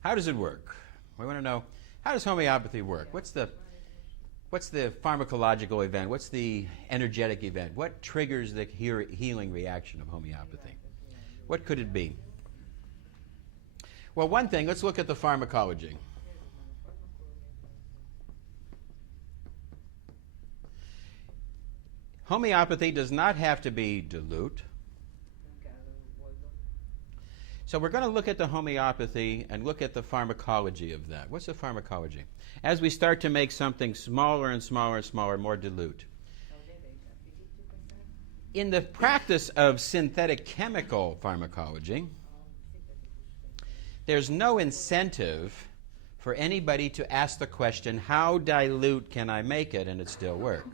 How does it work? We want to know, how does homeopathy work? What's the pharmacological event? What's the energetic event? What triggers the healing reaction of homeopathy? What could it be? Well, one thing, let's look at the pharmacology. Homeopathy does not have to be dilute. So we're going to look at the homeopathy and look at the pharmacology of that. What's the pharmacology? As we start to make something smaller and smaller and smaller, more dilute. In the practice of synthetic chemical pharmacology, there's no incentive for anybody to ask the question, how dilute can I make it and it still work?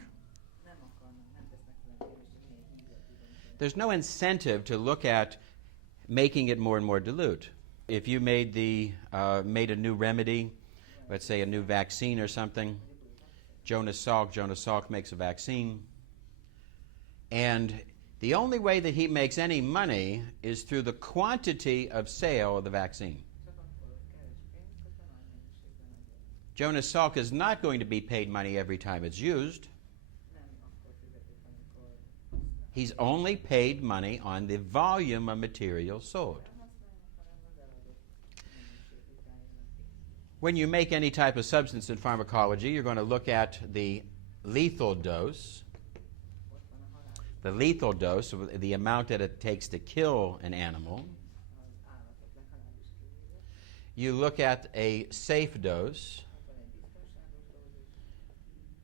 There's no incentive to look at making it more and more dilute. If you made a new remedy, let's say a new vaccine or something, Jonas Salk makes a vaccine, and the only way that he makes any money is through the quantity of sale of the vaccine. Jonas Salk is not going to be paid money every time it's used. He's only paid money on the volume of material sold. When you make any type of substance in pharmacology, you're going to look at the lethal dose. The lethal dose, the amount that it takes to kill an animal. You look at a safe dose,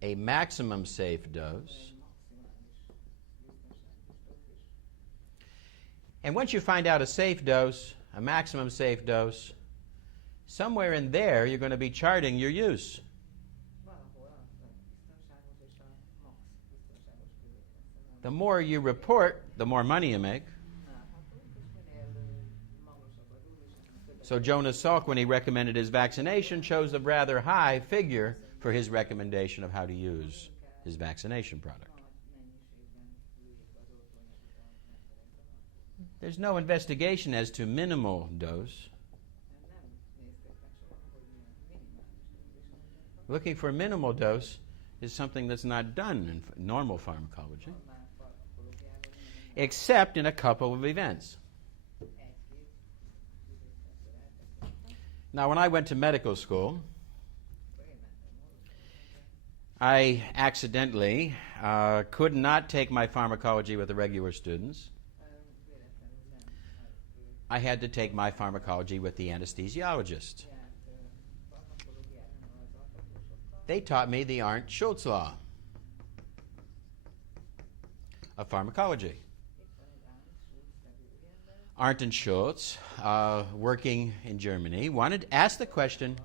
a maximum safe dose. And once you find out a safe dose, a maximum safe dose, somewhere in there you're going to be charting your use. The more you report, the more money you make. So Jonas Salk, when he recommended his vaccination, chose a rather high figure for his recommendation of how to use his vaccination product. There's no investigation as to minimal dose. Looking for minimal dose is something that's not done in normal pharmacology, except in a couple of events. Now, when I went to medical school, I accidentally could not take my pharmacology with the regular students. I had to take my pharmacology with the anesthesiologist. They taught me the Arndt-Schultz law of pharmacology. Arndt and Schultz, working in Germany, wanted to ask the question,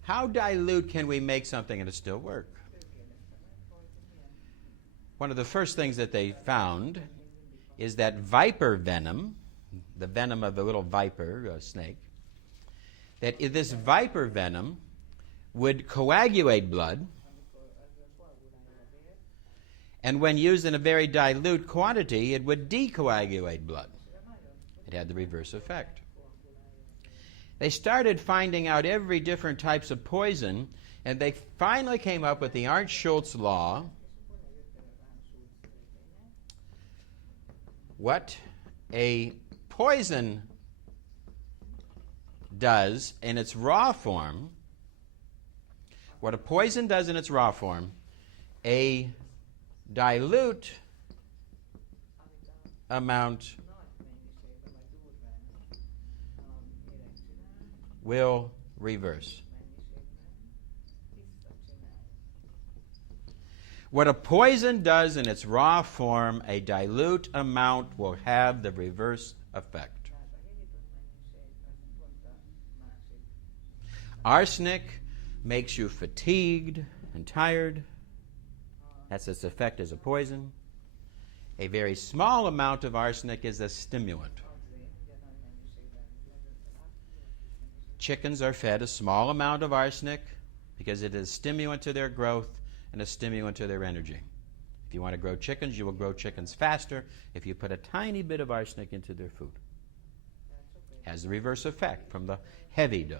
how dilute can we make something and it still work? One of the first things that they found is that viper venom, the venom of the little viper, snake, that this viper venom would coagulate blood, and when used in a very dilute quantity, it would decoagulate blood. It had the reverse effect. They started finding out every different types of poison, and they finally came up with the Arndt-Schultz law. What a poison does in its raw form, what a poison does in its raw form, a dilute amount will reverse. What a poison does in its raw form, a dilute amount will have the reverse effect. Arsenic makes you fatigued and tired. That's its effect as a poison. A very small amount of arsenic is a stimulant. Chickens are fed a small amount of arsenic because it is a stimulant to their growth and a stimulant to their energy. If you want to grow chickens, you will grow chickens faster if you put a tiny bit of arsenic into their food. Has the reverse effect from the heavy dose.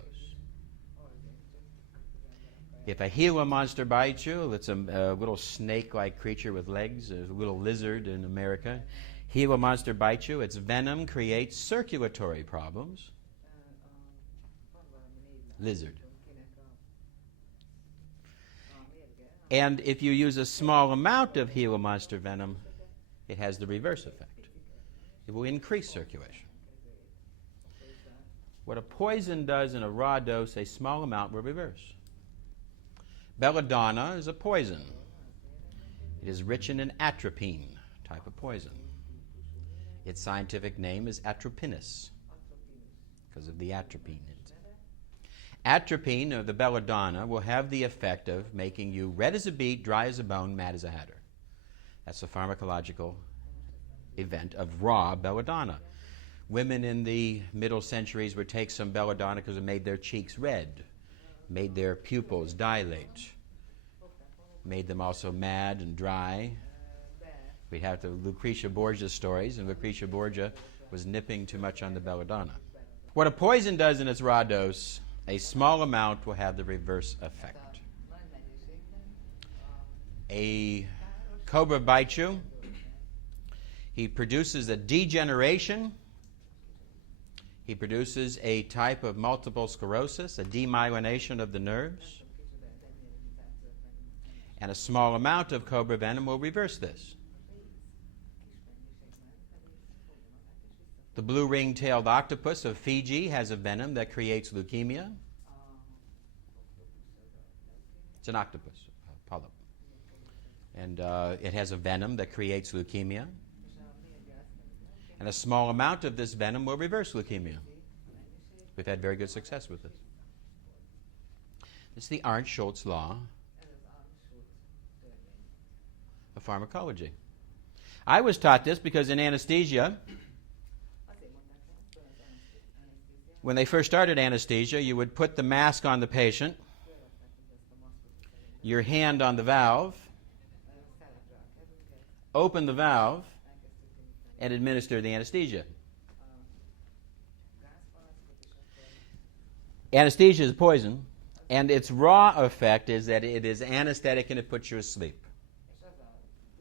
If a Gila monster bites you, it's a little snake-like creature with legs, a little lizard in America. Gila monster bites you, its venom creates circulatory problems. Lizard. And if you use a small amount of Gila monster venom, it has the reverse effect. It will increase circulation. What a poison does in a raw dose, a small amount will reverse. Belladonna is a poison. It is rich in an atropine type of poison. Its scientific name is atropinus because of the atropine in it. Atropine, or the belladonna, will have the effect of making you red as a beet, dry as a bone, mad as a hatter. That's the pharmacological event of raw belladonna. Women in the middle centuries would take some belladonna because it made their cheeks red, made their pupils dilate, made them also mad and dry. We'd have the Lucretia Borgia stories, and Lucretia Borgia was nipping too much on the belladonna. What a poison does in its raw dose, a small amount will have the reverse effect. A cobra bites you. He produces a degeneration. He produces a type of multiple sclerosis, a demyelination of the nerves. And a small amount of cobra venom will reverse this. The blue ring-tailed octopus of Fiji has a venom that creates leukemia. It's an octopus, a polyp. And it has a venom that creates leukemia. And a small amount of this venom will reverse leukemia. We've had very good success with this. This is the Arndt-Schultz law of pharmacology. I was taught this because in anesthesia, when they first started anesthesia, you would put the mask on the patient, your hand on the valve, open the valve, and administer the anesthesia. Anesthesia is poison, and its raw effect is that it is anesthetic and it puts you asleep.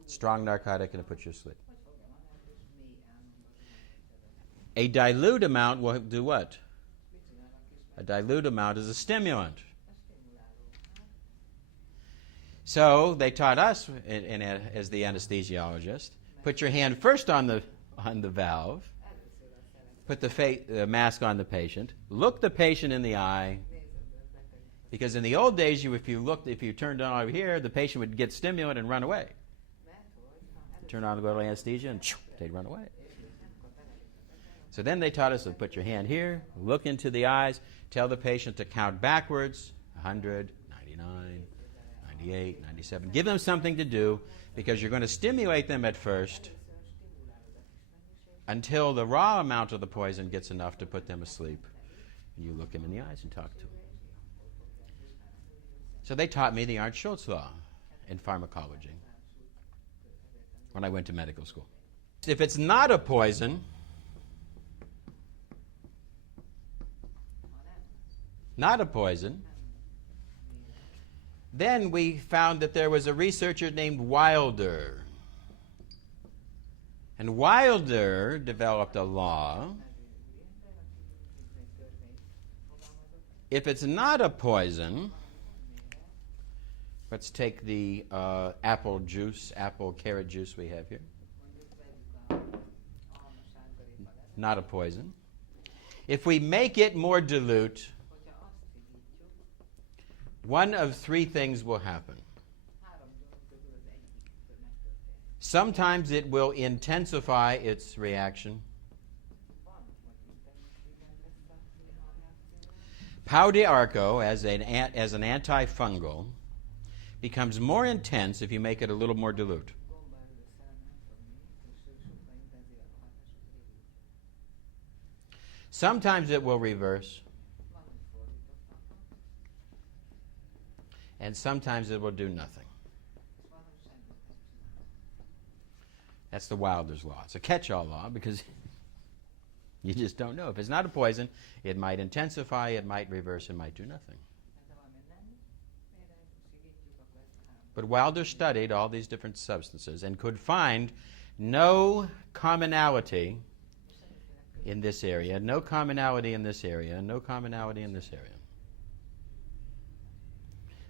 Strong narcotic and it puts you asleep. A dilute amount will do what? A dilute amount is a stimulant. So they taught us, as the anesthesiologist, put your hand first on the valve, put the mask on the patient, look the patient in the eye, because in the old days, if you turned on over here, the patient would get stimulant and run away. Turn on the little anesthesia and they'd run away. So then they taught us to put your hand here, look into the eyes, tell the patient to count backwards, 100, 99, 98, 97. Give them something to do because you're going to stimulate them at first until the raw amount of the poison gets enough to put them asleep. And you look them in the eyes and talk to them. So they taught me the Arndt-Schultz law in pharmacology when I went to medical school. If it's not a poison, then we found that there was a researcher named Wilder. And Wilder developed a law. If it's not a poison, let's take the apple carrot juice we have here. Not a poison. If we make it more dilute, one of three things will happen. Sometimes it will intensify its reaction. Pau de arco, as an antifungal, becomes more intense if you make it a little more dilute. Sometimes it will reverse. And sometimes it will do nothing. That's the Wilder's law. It's a catch-all law because you just don't know. If it's not a poison, it might intensify, it might reverse, it might do nothing. But Wilder studied all these different substances and could find no commonality in this area, no commonality in this area, no commonality in this area.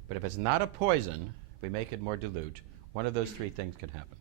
But if it's not a poison, if we make it more dilute, one of those three things could happen.